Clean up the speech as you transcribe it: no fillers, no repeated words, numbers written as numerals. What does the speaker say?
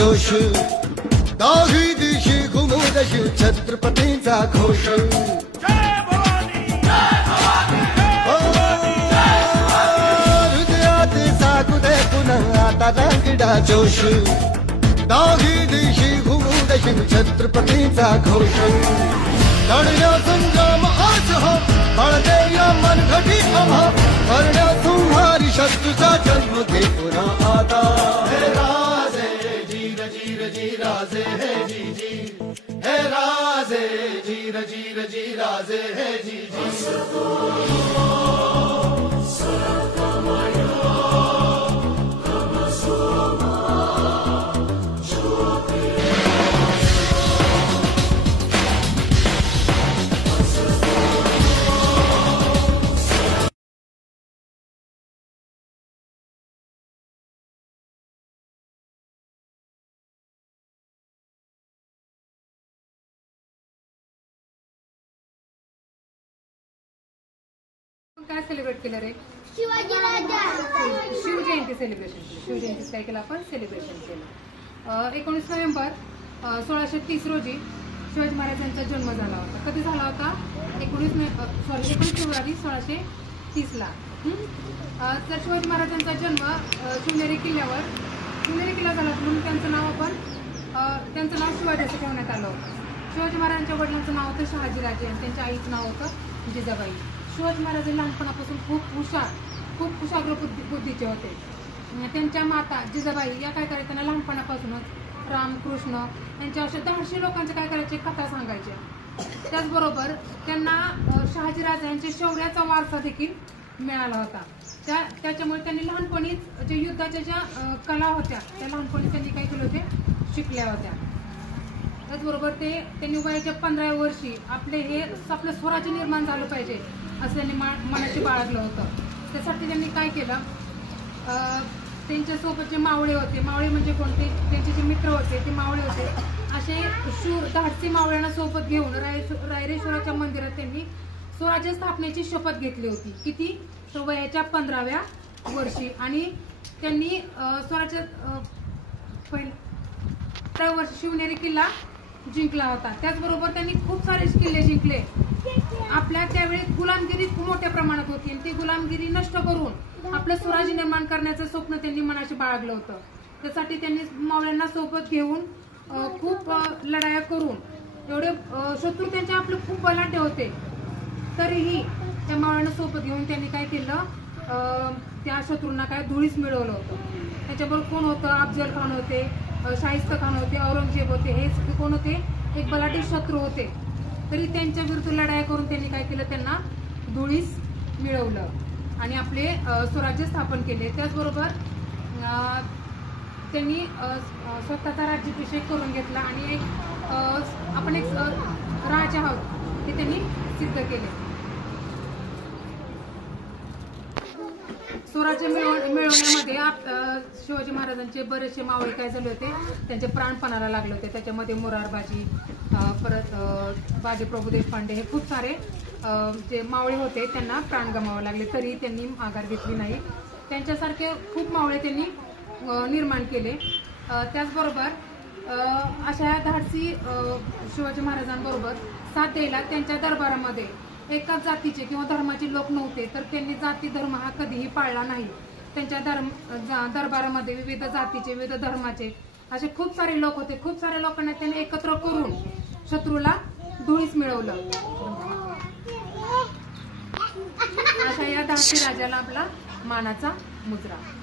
जोश, दाही दिशी घुमूदशी छत्रपतींचा घोष. हृदयात सागू दे पुन्हा आता रांगडा जोश, दाही दिशी घुमूदशी छत्रपतींचा घोष. लढण्या संग्राम आज हो, हळदे या मनघटी आम्हा, करण्या तुम्हारी शत्रूचा जन्म घे पुन्हा आता. हे राजे जीर जीर जी राजे हे जी जी, हे राजे जीर जीर जी राजे हे जी जी. काय सेलिब्रेट केलं रे? शिवजयंती सेलिब्रेशन. शिवजयंती काय केलं आपण? सेलिब्रेशन केलं. 19 नोव्हेंबर 1630 रोजी शिवाजी महाराजांचा जन्म झाला होता. कधी झाला होता? 19 फेब्रुवारी 1630 ला. तर शिवाजी महाराजांचा जन्म शिवनेरी किल्ला झाला म्हणून त्यांचं नाव शिवाजी असं ठेवण्यात आलं होतं. शिवाजी महाराजांच्या वडिलांचं नाव होतं शहाजीराजे आणि त्यांच्या आईचं नाव होतं जिजाबाई. शिवाजी महाराज लहानपणापासून खूप कुशाग्र बुद्धीचे होते. त्यांच्या माता जिजाबाई या काय करायच्या, त्यांना लहानपणापासूनच रामकृष्ण यांच्या अशा 1000 लोकांच्या काय करायचे कथा सांगायच्या. त्याचबरोबर त्यांना शहाजीराजे यांच्या शौर्याचा वारसा देखील मिळाला होता. त्याच्यामुळे त्यांनी लहानपणीच जे युद्धाच्या ज्या कला होत्या त्या लहानपणी त्यांनी काय केलं होते, शिकल्या होत्या. त्याचबरोबर त्यांनी वयाच्या 15व्या वर्षी आपलं स्वराज्य निर्माण झालं पाहिजे असं त्यांनी मनाशी बाळगलं होतं. त्यासाठी त्यांनी काय केलं, त्यांच्यासोबत जे मावळे होते, मावळे म्हणजे कोणते, त्यांचे जे मित्र होते ते मावळे होते, असे शूर धाडसी मावळ्यांना सोबत घेऊन रायरेश्वराच्या मंदिरात त्यांनी स्वराज्य स्थापनेची शपथ घेतली होती. किती? तर वयाच्या 15व्या वर्षी. आणि त्यांनी स्वराज्य पहिल्या वर्षी शिवनेरी किल्ला जिंकला होता. त्याचबरोबर त्यांनी खूप सारे किल्ले जिंकले. आपल्या त्यावेळी गुलामगिरी खूप मोठ्या प्रमाणात होती आणि ती गुलामगिरी नष्ट करून आपलं स्वराज्य निर्माण करण्याचं स्वप्न त्यांनी मनाशी बाळगलं होतं. त्यासाठी त्यांनी मावळ्यांना सोबत घेऊन खूप लढाया करून एवढे शत्रू त्यांचे आपले खूप बलाढ्य होते तरीही त्या मावळ्यांना सोबत घेऊन त्यांनी काय केलं, त्या शत्रूंना काय धुळीस मिळवलं होतं. त्याच्याबरोबर कोण होतं? अफजल खान होते, शाहिस्ता खान होते, औरंगजेब होते. हे कोण होते? एक बलाढ्य शत्रू होते. तरी त्यांच्या विरुद्ध लढाई करून त्यांनी काय केलं, त्यांना धुळीस मिळवलं आणि आपले स्वराज्य स्थापन केले. त्याचबरोबर त्यांनी स्वतःचा राज्याभिषेक करून घेतला आणि आपण एक राजा आहोत हे त्यांनी सिद्ध केले. स्वराज्य मिळवण्यामध्ये शिवाजी महाराजांचे बरेचसे मावळे काय झाले होते, त्यांचे प्राणपणाला लागले होते. त्याच्यामध्ये मोरारबाजी, परत बाजीप्रभू देशपांडे, हे खूप सारे जे मावळे होते त्यांना प्राण गमावे लागले तरी त्यांनी माघार घेतली नाही. त्यांच्यासारखे खूप मावळे त्यांनी निर्माण केले. त्याचबरोबर अशा धाडसी शिवाजी महाराजांबरोबर साथ द्यायला त्यांच्या दरबारामध्ये एकाच जातीचे किंवा धर्माचे लोक नव्हते. तर त्यांनी जाती धर्म हा कधीही पाळला नाही. त्यांच्या दरबारामध्ये विविध जातीचे, विविध धर्माचे असे खूप सारे लोक होते. खूप साऱ्या लोकांना त्यांनी एकत्र करून शत्रूला धुळीस मिळवलं. अशा या धाडसी राजाला आपला मानाचा मुजरा.